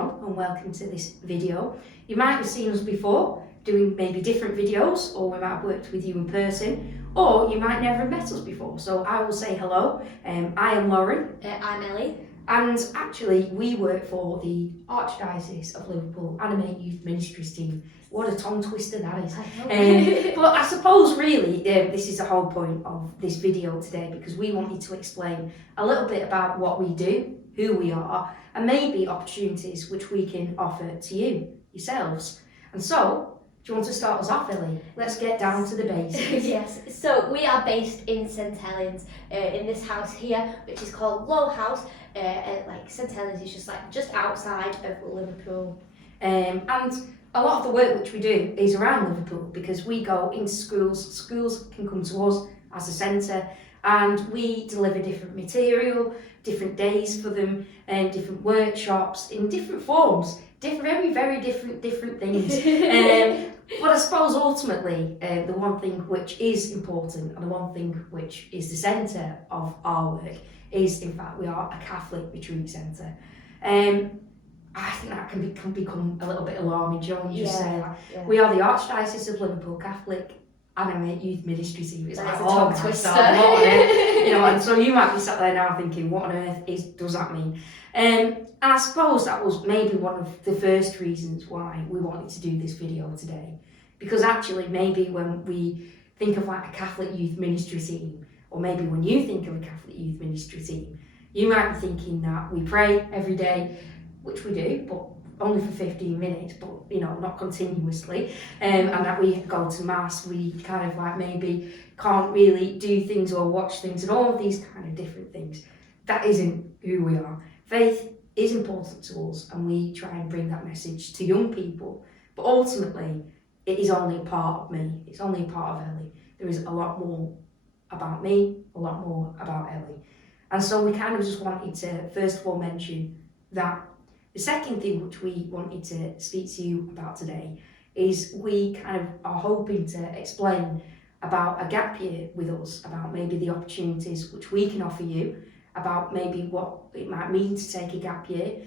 everyone and welcome to this video. You might have seen us before doing maybe different videos, or we might have worked with you in person, or you might never have met us before. So I will say hello. I am Lauren. I'm Ellie. And actually we work for the Archdiocese of Liverpool Animate Youth Ministries team. What a tongue twister that is. But I suppose really this is the whole point of this video today, because we wanted to explain a little bit about what we do, who we are, and maybe opportunities which we can offer to you, yourselves. And so, do you want to start us off, Ellie? Let's get down to the basics. Yes, so we are based in St Helens, in this house here, which is called Low House. Like St Helens is just outside of Liverpool. And a lot of the work which we do is around Liverpool, because we go into schools. Schools can come to us as a centre, and we deliver different material, different days for them, and different workshops in different forms, very, very different things. But I suppose ultimately, the one thing which is important, and the one thing which is the centre of our work, is in fact we are a Catholic retreat centre. I think that can become a little bit alarming, John. Just say that. Yeah. We are the Archdiocese of Liverpool Catholic Animate Youth Ministries team. It's like, oh my God, you know, and so you might be sat there now thinking, what on earth does that mean? And I suppose that was maybe one of the first reasons why we wanted to do this video today, because actually maybe when we think of like a Catholic youth ministry team, or maybe when you think of a Catholic youth ministry team, you might be thinking that we pray every day, which we do, but only for 15 minutes, but you know, not continuously, and that we go to mass, we kind of like maybe can't really do things or watch things and all of these kind of different things. That isn't who we are. Faith is important to us, and we try and bring that message to young people, but ultimately it is only a part of me, it's only a part of Ellie. There is a lot more about me, a lot more about Ellie. And so we kind of just wanted to first of all mention that. The second thing which we wanted to speak to you about today is we kind of are hoping to explain about a gap year with us, about maybe the opportunities which we can offer you, about maybe what it might mean to take a gap year,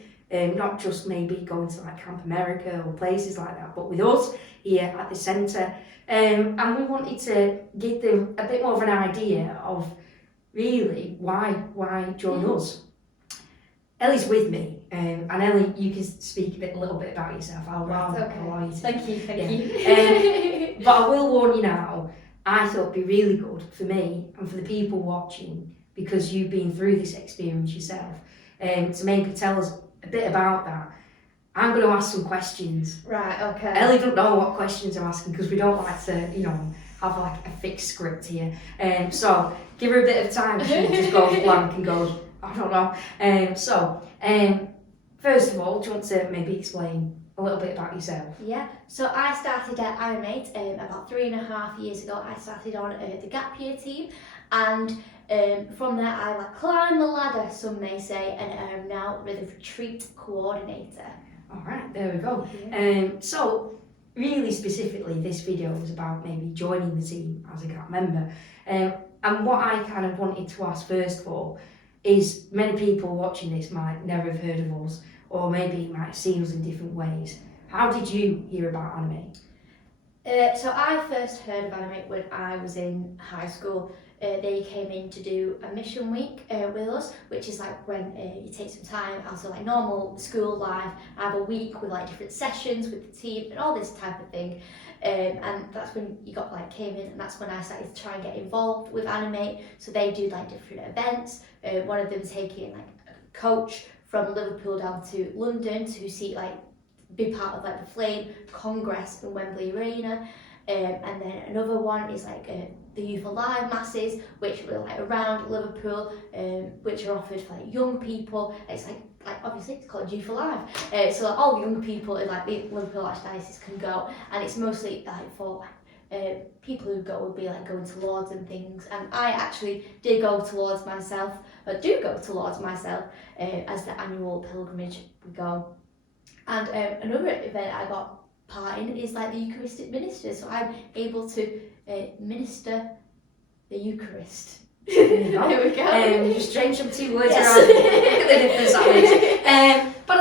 not just maybe going to like Camp America or places like that, but with us here at the centre. And we wanted to give them a bit more of an idea of really why join us. Ellie's with me, and Ellie, you can speak a little bit about yourself. I'll allow you to. Thank you. But I will warn you now, I thought it'd be really good for me and for the people watching, because you've been through this experience yourself, to maybe tell us a bit about that. I'm going to ask some questions. Right, okay. Ellie doesn't know what questions I'm asking, because we don't like to, you know, have like a fixed script here. So give her a bit of time. She just goes blank and goes, I don't know. First of all, do you want to maybe explain a little bit about yourself? Yeah, so I started at Animate about 3.5 years ago. I started on the gap year team, and from there I like climbed the ladder, some may say, and I am now the retreat coordinator. All right, there we go. Yeah. So really specifically, this video is about maybe joining the team as a gap member. And what I kind of wanted to ask first of all is, many people watching this might never have heard of us, or maybe might have seen us in different ways. How did you hear about Animate? So I first heard of Animate when I was in high school. They came in to do a mission week with us, which is like when you take some time out of like normal school life, have a week with like different sessions with the team and all this type of thing. And that's when you came in, and that's when I started to try and get involved with Animate. So they do like different events. One of them taking like a coach from Liverpool down to London to see be part of like the Flame Congress in Wembley Arena. And then another one is the Youth Alive masses, which were like around Liverpool, which are offered for like young people. It's like obviously it's called Youth Alive, so like, all young people in like the Liverpool Archdiocese can go, and it's mostly like for people who go would be like going to Lords and things. And I actually did go to Lords myself, as the annual pilgrimage we go. And another event I got part in is like the Eucharistic minister, so I'm able to minister the Eucharist. There you go. There we go. Just change some two words around. Look at the difference that makes. But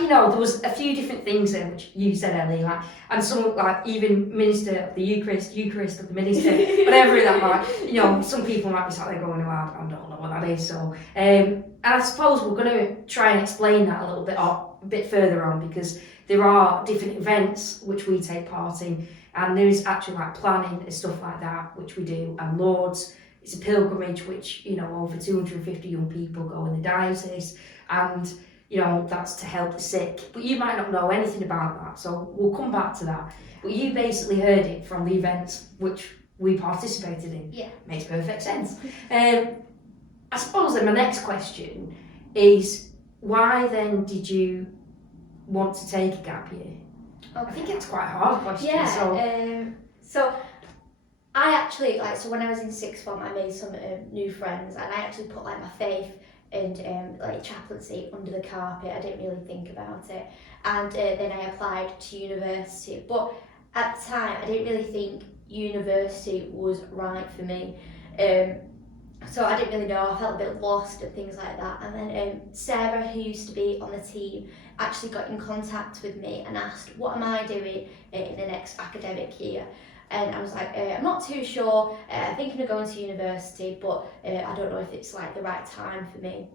you know, there was a few different things there which you said, Ellie, like, and some, like, even minister of the Eucharist of the minister, whatever that might, you know, some people might be sat there going, oh, I don't know what that is. So, and I suppose we're going to try and explain that a little bit, or a bit further on, because there are different events which we take part in, and there is actually like planning and stuff like that which we do, and Lord's. It's a pilgrimage which, you know, over 250 young people go in the diocese, and you know, that's to help the sick. But you might not know anything about that, so we'll come back to that. But you basically heard it from the events which we participated in. Yeah. Makes perfect sense. I suppose then my next question is, why then did you want to take a gap year? Okay. I think it's quite a hard question. Yeah. So I actually, like, so when I was in sixth form, I made some new friends, and I actually put like my faith and like chaplaincy under the carpet. I didn't really think about it, and then I applied to university. But at the time, I didn't really think university was right for me. So I didn't really know. I felt a bit lost and things like that. And then Sarah, who used to be on the team, actually got in contact with me and asked, what am I doing in the next academic year? And I was like, I'm not too sure. I'm thinking of going to university, but I don't know if it's like the right time for me.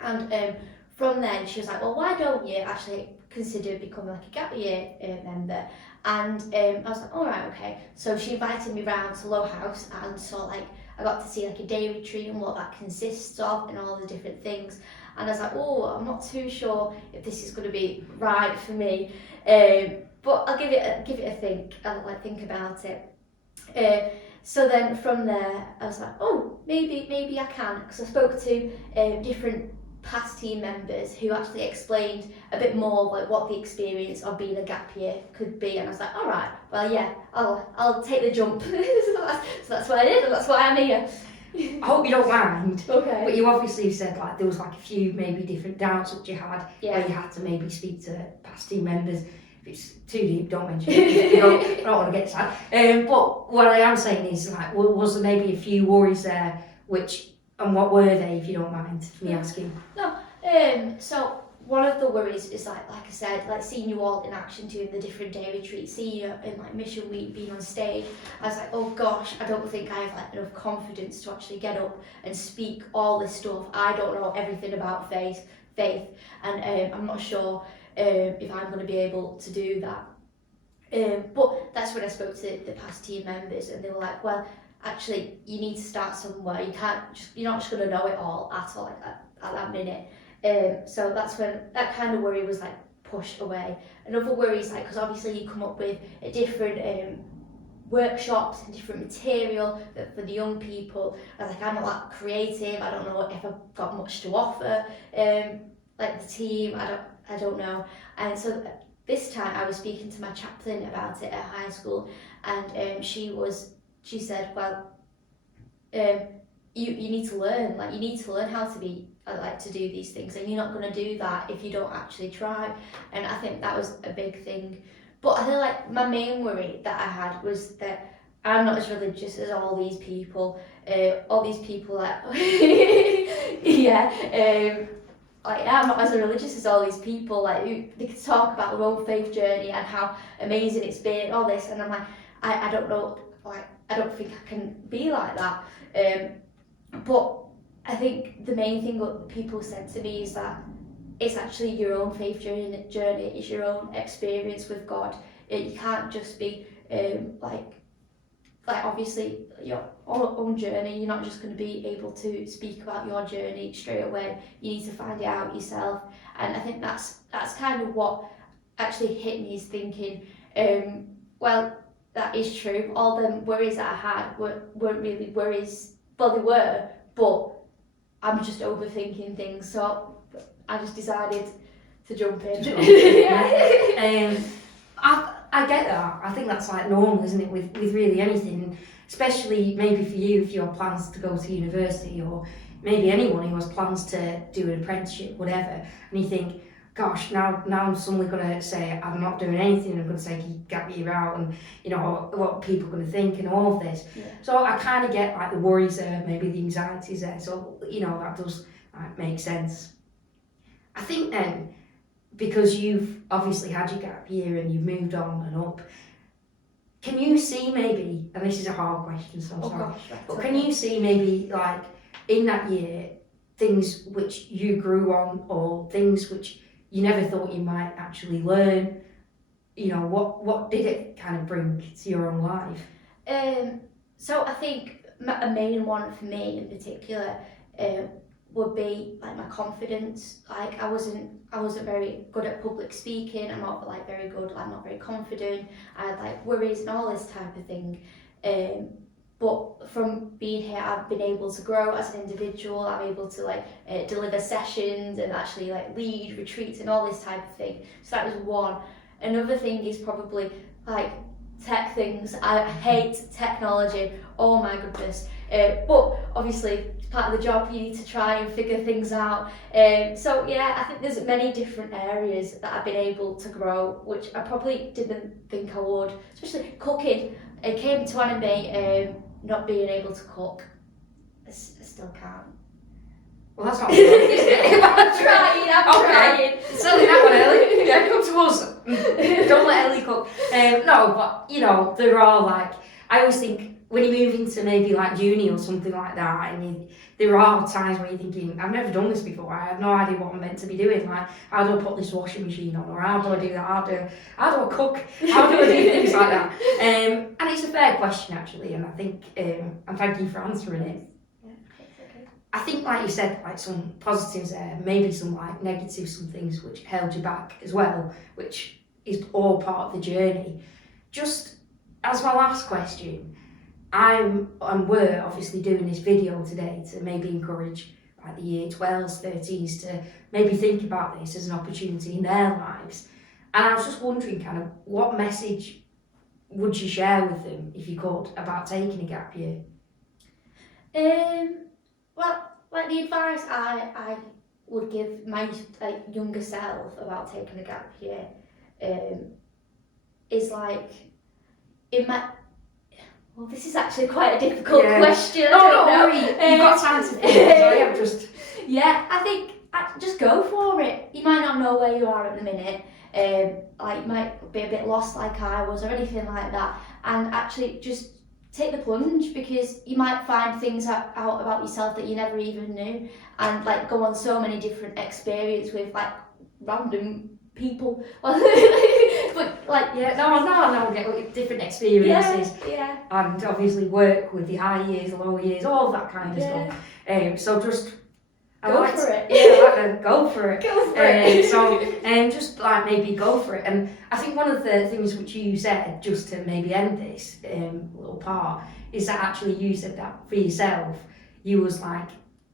And from then she was like, well, why don't you actually consider becoming like a gap year member? And I was like, all right, okay. So she invited me round to Low House, and so like I got to see like a day retreat and what that consists of and all the different things. And I was like, oh, I'm not too sure if this is going to be right for me. But I'll give it a think. I'll like think about it. So then from there, I was like, oh, maybe I can, because I spoke to different past team members who actually explained a bit more like what the experience of being a gap year could be, and I was like, all right, well, yeah, I'll take the jump. So that's what I did, and that's why I'm here. I hope you don't mind. Okay. But you obviously said like there was like a few maybe different doubts which you had, Yeah. where you had to maybe speak to past team members. If it's too deep, don't mention it. You don't want to get sad. But what I am saying is, like, was there maybe a few worries there, which, and what were they, if you don't mind me asking? No. So one of the worries is like I said, like seeing you all in action doing the different day retreats, seeing you in like mission week, being on stage. I was like, oh gosh, I don't think I have like enough confidence to actually get up and speak all this stuff. I don't know everything about faith, and I'm not sure if I'm going to be able to do that. But that's when I spoke to the past team members, and they were like, well, actually, you need to start somewhere. You're not just going to know it all at all like at that minute. So that's when that kind of worry was like pushed away. Another worry is like, because obviously you come up with a different workshops and different material for the young people. I was like, I'm not that creative. I don't know if I've got much to offer. Like the team, I don't know. And so this time I was speaking to my chaplain about it at high school, and she said, well, you need to learn, like you need to learn how to be like to do these things, and you're not going to do that if you don't actually try. And I think that was a big thing. But I feel like my main worry that I had was that I'm not as religious as all these people that like I'm not as religious as all these people, like who they could talk about their own faith journey and how amazing it's been, all this, and I'm like, I don't know, like I don't think I can be like that. But I think the main thing that people said to me is that it's actually your own faith journey, it's your own experience with God. You can't just be like obviously your own journey. You're not just going to be able to speak about your journey straight away. You need to find it out yourself. And I think that's kind of what actually hit me, is thinking, well, that is true. All the worries that I had weren't really worries. Well, they were, but I'm just overthinking things. So I just decided to jump in. Yeah. I get that. I think that's like normal, isn't it, with really anything, especially maybe for you if you have plans to go to university, or maybe anyone who has plans to do an apprenticeship, whatever, and you think, gosh, now I'm suddenly going to say I'm not doing anything, I'm going to take a gap year out, and you know what people are going to think and all of this. Yeah. So I kind of get like the worries there, maybe the anxieties there, so you know that does make sense. I think then because you've obviously had your gap year and you've moved on and up, can you see maybe, and this is a hard question, so I'm sorry, gosh, but can you see maybe like in that year things which you grew on or things which you never thought you might actually learn? You know, what did it kind of bring to your own life? So I think a main one for me in particular would be like my confidence. Like I wasn't very good at public speaking. I'm not like very good. I'm not very confident. I had like worries and all this type of thing. But from being here, I've been able to grow as an individual. I'm able to like deliver sessions and actually like lead retreats and all this type of thing. So that was one. Another thing is probably like tech things. I hate technology. Oh my goodness. But obviously, it's part of the job. You need to try and figure things out. So yeah, I think there's many different areas that I've been able to grow, which I probably didn't think I would. Especially cooking. I came to Animate not being able to cook. I still can't. Well, that's not good, is it? I'm trying. Selling that one, Ellie. Yeah, come to us. Don't let Ellie cook. No, but you know, there are like, I always think when you move into maybe like uni or something like that, and there are times where you're thinking, I've never done this before. I have no idea what I'm meant to be doing. Like, how do I put this washing machine on, or how do I do that? How do I cook? How do I do things like that? And it's a fair question actually, and I think and thank you for answering it. I think, like you said, like some positives there, maybe some like negatives, some things which held you back as well, which is all part of the journey. Just as my last question, we're obviously doing this video today to maybe encourage like the year 12s, 13s to maybe think about this as an opportunity in their lives. And I was just wondering kind of what message would you share with them, if you could, about taking a gap year? Well, like the advice I would give my like younger self about taking a gap year is like in my. Well, this is actually quite a difficult question. No, don't worry. You've got time to think. So just. Yeah, I think just go for it. You might not know where you are at the minute. Like you might be a bit lost, like I was, or anything like that, and actually just take the plunge, because you might find things out about yourself that you never even knew, and like go on so many different experiences with like random people. But like no, get different experiences. Yeah. And obviously work with the high years, low years, all that kind of stuff. So just go for it. Yeah, go for it. Go for it. So just like maybe go for it. And I think one of the things which you said, just to maybe end this little part, is that actually you said that for yourself, you was like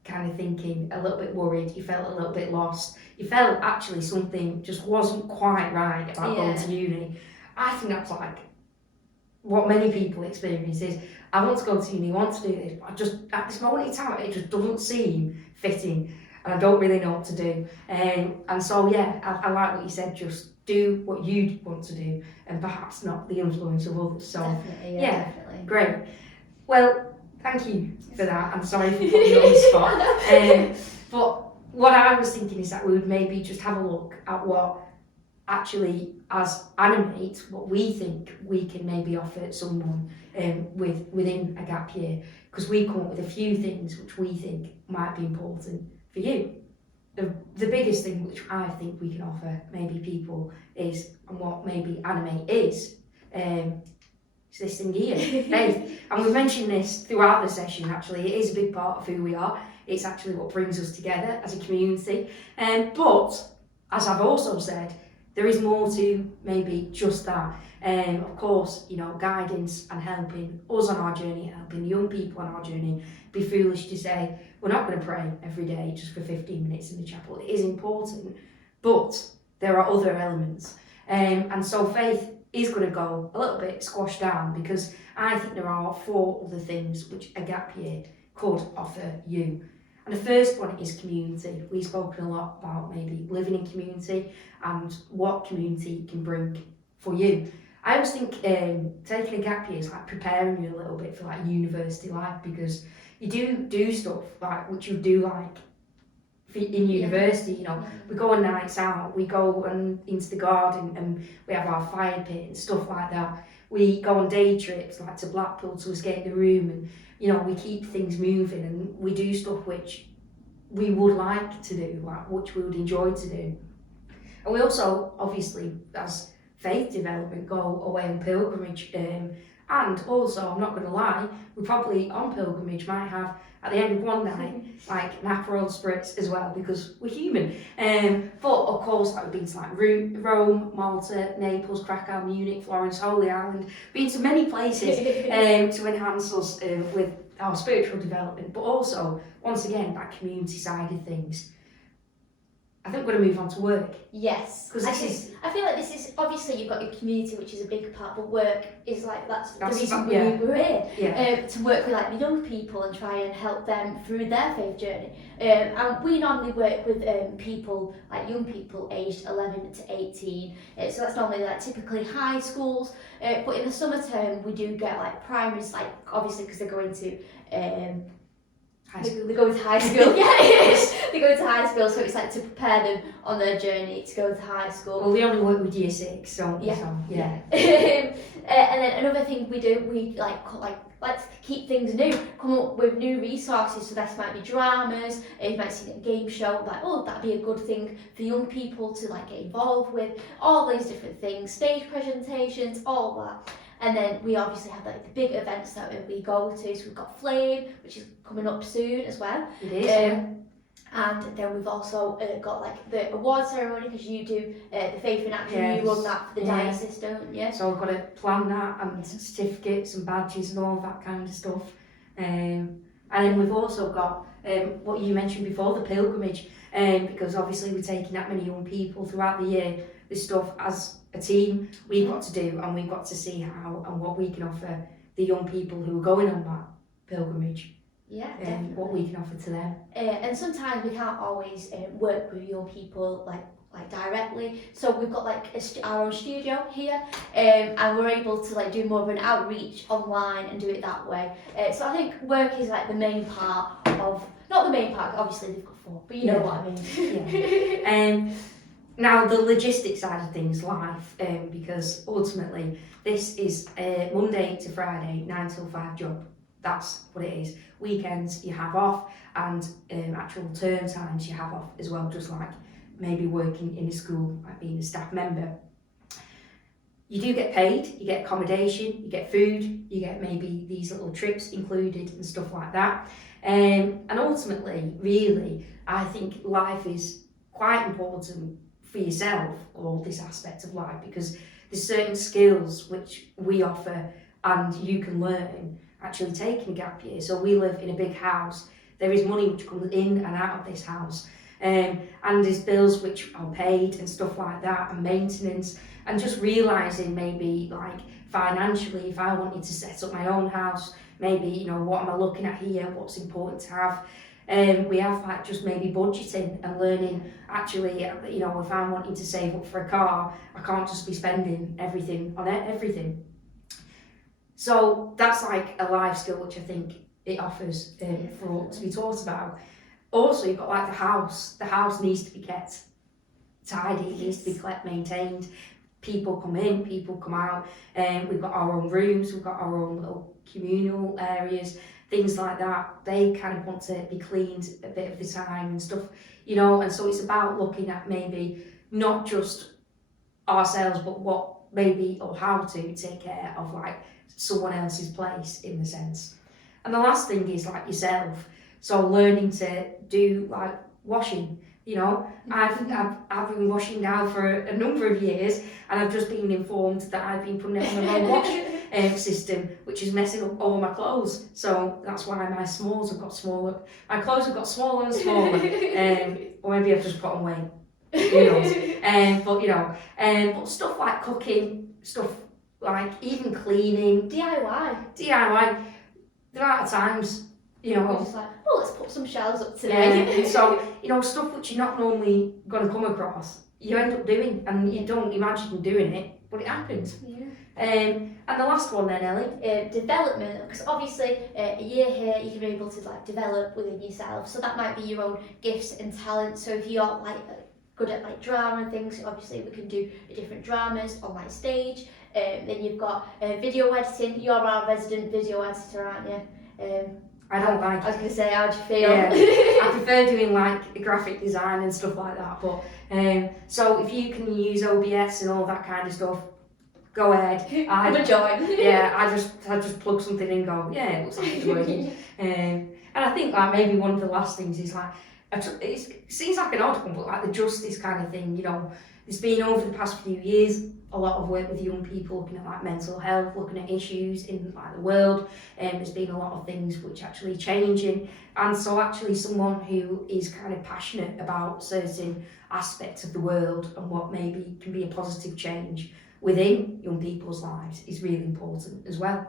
kind of thinking a little bit worried, you felt a little bit lost, you felt actually something just wasn't quite right about going to uni. I think that's like what many people experience is, I want to go to uni, I want to do this, but I just, at this moment in time, it just doesn't seem fitting, and I don't really know what to do. And so, yeah, I like what you said, just do what you want to do, and perhaps not the influence of others. So, definitely. Great. Well, thank you for that. I'm sorry for putting you on the spot. But what I was thinking is that we would maybe just have a look at what actually, as Animate, what we think we can maybe offer someone within a gap year, because we come up with a few things which we think might be important for you. The biggest thing which I think we can offer maybe people is, and what maybe Animate is this thing here, faith. And we've mentioned this throughout the session actually, it is a big part of who we are. It's actually what brings us together as a community. But, as I've also said, there is more to maybe just that. Of course, you know, guidance and helping us on our journey, helping young people on our journey. Be foolish to say we're not going to pray every day just for 15 minutes in the chapel. It is important, but there are other elements. And so faith is going to go a little bit squashed down, because I think there are 4 other things which a gap year could offer you. And the first one is community. We've spoken a lot about maybe living in community and what community can bring for you. I always think taking a gap year is like preparing you a little bit for like university life, because you do stuff like which you do like in university, you know, we go on nights out, we go into the garden and we have our fire pit and stuff like that. We go on day trips like to Blackpool to escape the room, and you know, we keep things moving and we do stuff which we would like to do, like which we would enjoy to do. And we also, obviously, as faith development, go away on pilgrimage. And also, I'm not going to lie, we probably on pilgrimage might have, at the end of one night, like an Aperol spritz as well, because we're human. But of course, like, we've been to like Rome, Malta, Naples, Krakow, Munich, Florence, Holy Island, been to many places to enhance us with our spiritual development, but also, once again, that community side of things. I think we're going to move on to work. Yes, because I feel like this is, obviously you've got your community, which is a big part, but work is like, that's the reason we're here, to work with like the young people and try and help them through their faith journey. And we normally work with people, like young people aged 11 to 18, so that's normally like typically high schools, but in the summer term we do get like primaries, like obviously because they're going to they go to high school. They go to high school, so it's like to prepare them on their journey to go to high school. Well, we only work with year 6, so yeah. And then another thing we do, we like let's keep things new, come up with new resources. So this might be dramas, you might see a game show, like, oh, that'd be a good thing for young people to like get involved with, all these different things, stage presentations, all that. And then we obviously have like the big events that we go to. So we've got Flame, which is coming up soon as well. It is. And then we've also got like the award ceremony, because you do the Faith in Action, you run that for the diocese, don't you? So I've got to plan that, and certificates and badges and all that kind of stuff. And then we've also got what you mentioned before, the pilgrimage, because obviously we're taking that many young people throughout the year. This stuff as a team we've got to do, and we've got to see how and what we can offer the young people who are going on that pilgrimage. Yeah, definitely. What we can offer to them. And sometimes we can't always work with young people like directly, so we've got like our own studio here, and we're able to like do more of an outreach online and do it that way. So I think work is like the main part of, not the main part, obviously they've got 4, but you know what I mean. Now the logistics side of things, life, because ultimately this is a Monday to Friday 9 till 5 job. That's what it is. Weekends you have off, and actual term times you have off as well, just like maybe working in a school, like being a staff member. You do get paid, you get accommodation, you get food, you get maybe these little trips included and stuff like that. And ultimately, really, I think life is quite important for yourself, or this aspect of life, because there's certain skills which we offer and you can learn actually taking a gap year. So we live in a big house, there is money which comes in and out of this house, and there's bills which are paid and stuff like that, and maintenance, and just realising maybe like financially, if I wanted to set up my own house, maybe, you know, what am I looking at here, what's important to have. We have like just maybe budgeting and learning, actually, you know, if I'm wanting to save up for a car, I can't just be spending everything on everything. So that's like a life skill which I think it offers for to be taught about. Also, you've got like the house. The house needs to be kept tidy, it needs to be kept maintained. People come in, people come out, we've got our own rooms, we've got our own little communal areas, things like that. They kind of want to be cleaned a bit of the time and stuff, you know, and so it's about looking at maybe not just ourselves, but what maybe, or how to take care of like someone else's place in the sense. And the last thing is like yourself, so learning to do like washing. You know, I've been washing now for a number of years, and I've just been informed that I've been putting it on the wrong wash system, which is messing up all my clothes. So that's why my smalls have got smaller. My clothes have got smaller and smaller, or maybe I've just put on weight. Who knows? But you know, but stuff like cooking, stuff like even cleaning, DIY. There are times, you know. Just like, oh, let's put some shelves up today. So, you know, stuff which you're not normally going to come across, you end up doing, and you don't imagine doing it, but it happens. Yeah. And the last one then, Ellie? Development, because obviously a year here you can be able to like develop within yourself, so that might be your own gifts and talents. So if you're like good at like drama and things, obviously we can do different dramas on like stage. Then you've got video editing. You're our resident video editor, aren't you? I don't like I was going to say, how do you feel? Yeah, I prefer doing like graphic design and stuff like that, but so if you can use OBS and all that kind of stuff, go ahead. I'm a join. Yeah, I just plug something in and go, yeah, it looks like it's working. And I think like maybe one of the last things is like, it seems like an odd one, but like the justice kind of thing, you know, there's been over the past few years a lot of work with young people looking at like mental health, looking at issues in like the world, and there's been a lot of things which actually changing, and so actually someone who is kind of passionate about certain aspects of the world and what maybe can be a positive change within young people's lives is really important as well.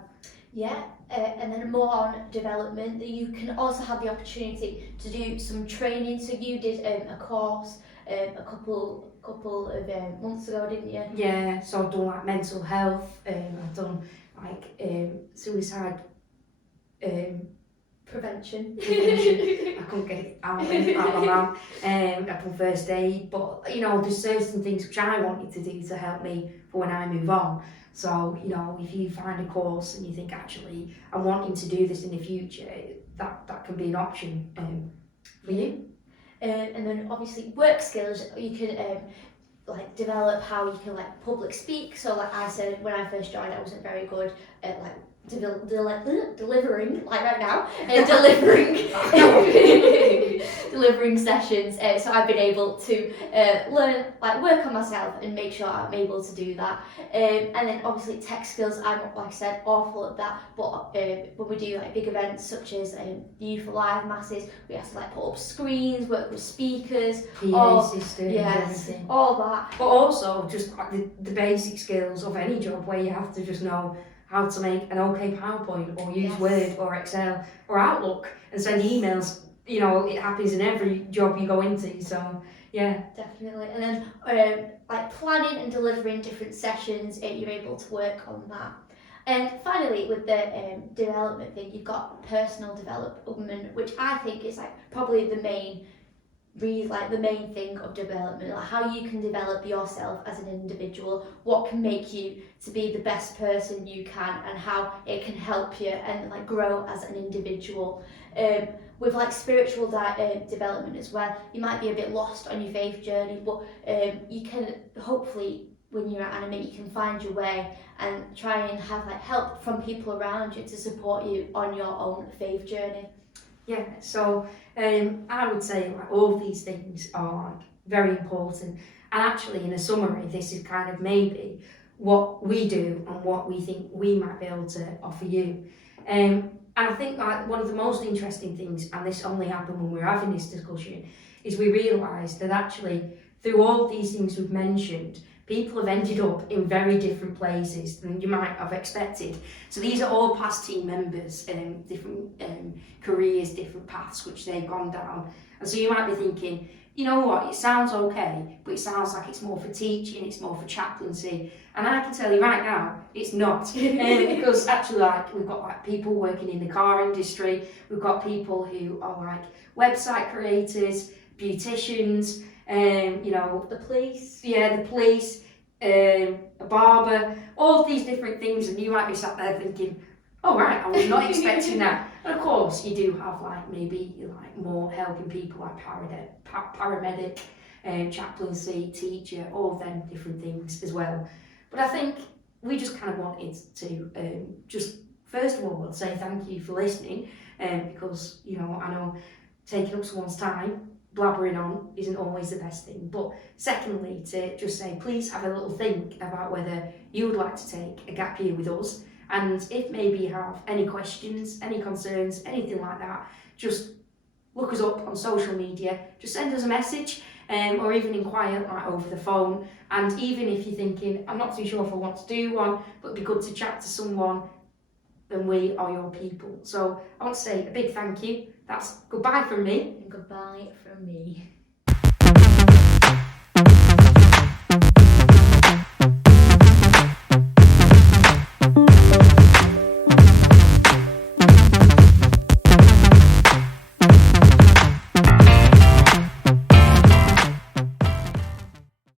Yeah, and then more on development, that you can also have the opportunity to do some training. So you did a course a couple of months ago, didn't you? Yeah, so I've done like mental health, I've done like suicide prevention. I couldn't get it out of my mouth. I've done first aid, but you know, there's certain things which I wanted to do to help me for when I move on. So, you know, if you find a course and you think, actually, I'm wanting to do this in the future, that can be an option for you. And then obviously work skills, you can like develop how you can like public speak. So like I said, when I first joined, I wasn't very good at like delivering, like right now, delivering sessions. So I've been able to learn, like work on myself and make sure I'm able to do that. And then obviously tech skills, I'm like I said, awful at that. But when we do like big events such as Youth Alive Masses, we have to like put up screens, work with speakers, PA systems, yes, everything. all that. But also just like the basic skills of any job where you have to just know how to make an okay PowerPoint or use Word or Excel or Outlook and send emails. You know, it happens in every job you go into, so yeah. Definitely. And then like planning and delivering different sessions, you're able to work on that. And finally, with the development thing, you've got personal development, which I think is like probably the main thing of development, like how you can develop yourself as an individual, what can make you to be the best person you can, and how it can help you and like grow as an individual. With like spiritual development as well, you might be a bit lost on your faith journey, but you can hopefully, when you're at Animate, you can find your way and try and have like help from people around you to support you on your own faith journey. Yeah, so I would say like all of these things are like very important, and actually in a summary this is kind of maybe what we do and what we think we might be able to offer you. And I think like one of the most interesting things, and this only happened when we were having this discussion, is we realised that actually through all of these things we've mentioned, people have ended up in very different places than you might have expected. So these are all past team members, different careers, different paths which they've gone down. And so you might be thinking, you know what, it sounds okay, but it sounds like it's more for teaching, it's more for chaplaincy. And I can tell you right now, it's not. Because actually like we've got like people working in the car industry, we've got people who are like website creators, beauticians, you know, the police, a barber, all of these different things, and you might be sat there thinking, oh right, I was not expecting that. And of course you do have like maybe like more helping people like paramedic, chaplaincy, teacher, all of them different things as well. But I think we just kind of wanted to just first of all say thank you for listening, because you know I know taking up someone's time blabbering on isn't always the best thing, but secondly to just say please have a little think about whether you would like to take a gap year with us, and if maybe you have any questions, any concerns, anything like that, just look us up on social media, just send us a message, or even inquire like over the phone. And even if you're thinking I'm not too sure if I want to do one, but it'd be good to chat to someone, then we are your people. So I want to say a big thank you. That's goodbye from me. And goodbye from me.